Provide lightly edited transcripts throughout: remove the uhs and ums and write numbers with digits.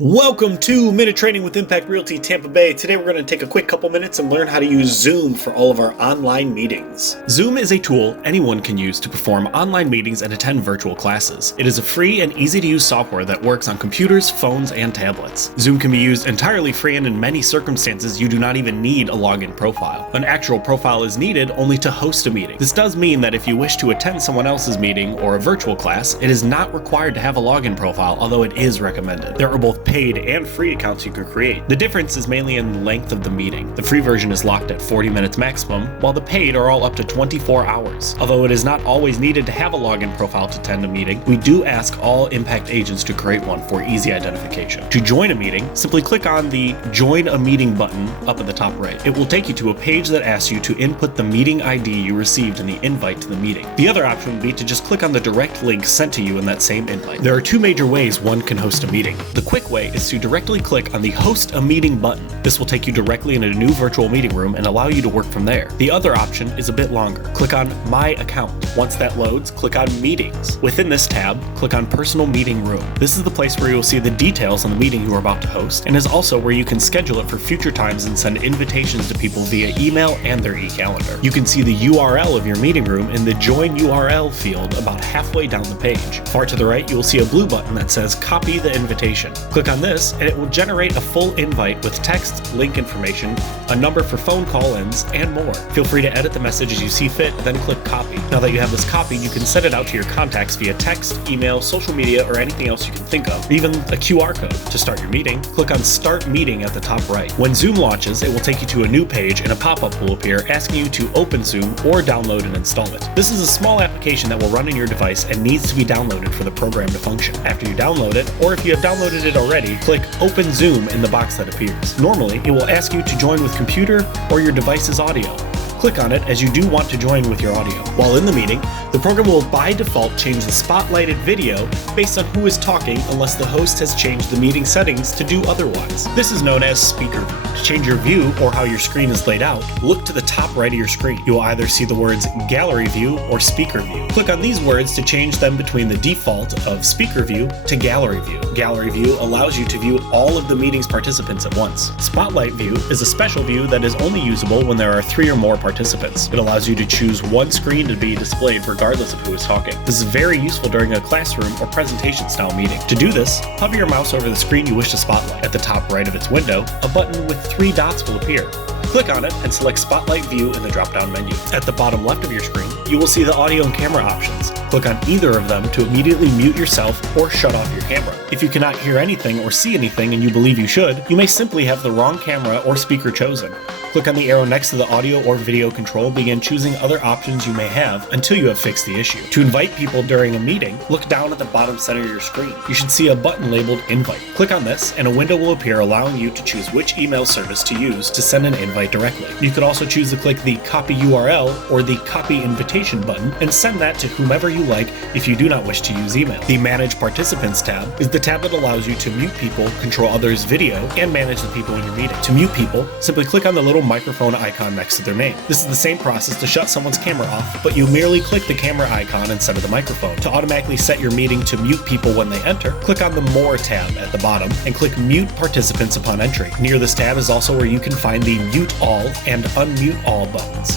Welcome to Minute Training with Impact Realty Tampa Bay. Today we're going to take a quick couple minutes and learn how to use Zoom for all of our online meetings. Zoom is a tool anyone can use to perform online meetings and attend virtual classes. It is a free and easy to use software that works on computers, phones, and tablets. Zoom can be used entirely free, and in many circumstances you do not even need a login profile. An actual profile is needed only to host a meeting. This does mean that if you wish to attend someone else's meeting or a virtual class, it is not required to have a login profile, although it is recommended. There are both paid and free accounts you can create. The difference is mainly in the length of the meeting. The free version is locked at 40 minutes maximum, while the paid are all up to 24 hours. Although it is not always needed to have a login profile to attend a meeting, we do ask all Impact agents to create one for easy identification. To join a meeting, simply click on the Join a Meeting button up at the top right. It will take you to a page that asks you to input the meeting ID you received in the invite to the meeting. The other option would be to just click on the direct link sent to you in that same invite. There are two major ways one can host a meeting. The quick way is to directly click on the Host a Meeting button. This will take you directly into a new virtual meeting room and allow you to work from there. The other option is a bit longer. Click on My Account. Once that loads, click on Meetings. Within this tab, click on Personal Meeting Room. This is the place where you will see the details on the meeting you are about to host, and is also where you can schedule it for future times and send invitations to people via email and their e-calendar. You can see the URL of your meeting room in the Join URL field about halfway down the page. Far to the right, you will see a blue button that says Copy the Invitation. Click on this, and it will generate a full invite with text, link information, a number for phone call-ins, and more. Feel free to edit the message as you see fit, then click Copy. Now that you have this copied, you can send it out to your contacts via text, email, social media, or anything else you can think of, or even a QR code. To start your meeting, click on Start Meeting at the top right. When Zoom launches, it will take you to a new page, and a pop-up will appear asking you to open Zoom or download and install it. This is a small application that will run on your device and needs to be downloaded for the program to function. After you download it, or if you have downloaded it already, click Open Zoom in the box that appears. Normally, it will ask you to join with computer or your device's audio. Click on it as you do want to join with your audio. While in the meeting, the program will by default change the spotlighted video based on who is talking unless the host has changed the meeting settings to do otherwise. This is known as speaker view. To change your view or how your screen is laid out, look to the top right of your screen. You will either see the words gallery view or speaker view. Click on these words to change them between the default of speaker view to gallery view. Gallery view allows you to view all of the meeting's participants at once. Spotlight view is a special view that is only usable when there are 3 or more participants. It allows you to choose one screen to be displayed regardless of who is talking. This is very useful during a classroom or presentation style meeting. To do this, hover your mouse over the screen you wish to spotlight. At the top right of its window, a button with 3 dots will appear. Click on it and select Spotlight View in the drop-down menu. At the bottom left of your screen, you will see the audio and camera options. Click on either of them to immediately mute yourself or shut off your camera. If you cannot hear anything or see anything and you believe you should, you may simply have the wrong camera or speaker chosen. Click on the arrow next to the audio or video control, begin choosing other options you may have until you have fixed the issue. To invite people during a meeting, look down at the bottom center of your screen. You should see a button labeled Invite. Click on this and a window will appear allowing you to choose which email service to use to send an invite directly. You could also choose to click the Copy URL or the Copy Invitation button and send that to whomever you like if you do not wish to use email. The Manage Participants tab is the tab that allows you to mute people, control others' video, and manage the people in your meeting. To mute people, simply click on the little microphone icon next to their name. This is the same process to shut someone's camera off, but you merely click the camera icon instead of the microphone. To automatically set your meeting to mute people when they enter, click on the More tab at the bottom and click Mute Participants upon entry. Near this tab is also where you can find the Mute All and Unmute All buttons.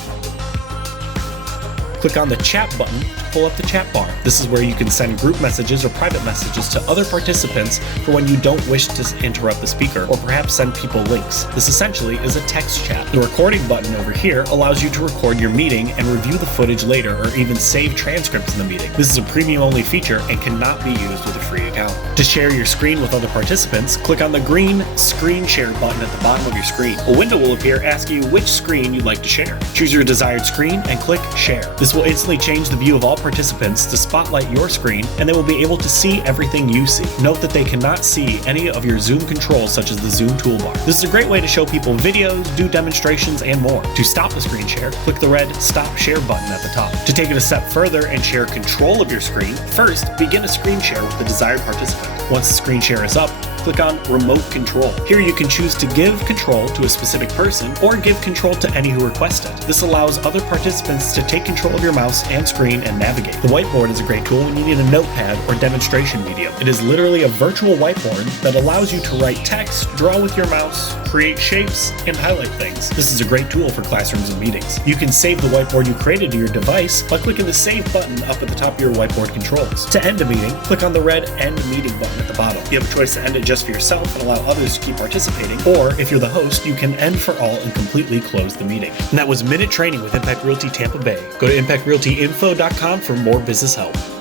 Click on the Chat button to pull up the chat bar. This is where you can send group messages or private messages to other participants for when you don't wish to interrupt the speaker, or perhaps send people links. This essentially is a text chat. The Recording button over here allows you to record your meeting and review the footage later, or even save transcripts in the meeting. This is a premium-only feature and cannot be used with a free account. To share your screen with other participants, click on the green Screen Share button at the bottom of your screen. A window will appear asking you which screen you'd like to share. Choose your desired screen and click Share. This will instantly change the view of all participants to spotlight your screen, and they will be able to see everything you see. Note that they cannot see any of your Zoom controls such as the Zoom toolbar. This is a great way to show people videos, do demonstrations, and more. To stop the screen share, click the red Stop Share button at the top. To take it a step further and share control of your screen, first begin a screen share with the desired participant. Once the screen share is up, click on Remote Control. Here you can choose to give control to a specific person or give control to any who request it. This allows other participants to take control of your mouse and screen and navigate. The whiteboard is a great tool when you need a notepad or demonstration medium. It is literally a virtual whiteboard that allows you to write text, draw with your mouse, create shapes, and highlight things. This is a great tool for classrooms and meetings. You can save the whiteboard you created to your device by clicking the Save button up at the top of your whiteboard controls. To end a meeting, click on the red End Meeting button at the bottom. You have a choice to end it just for yourself and allow others to keep participating, or if you're the host, you can end for all and completely close the meeting. And that was Minute Training with Impact Realty Tampa Bay. Go to impactrealtyinfo.com for more business help.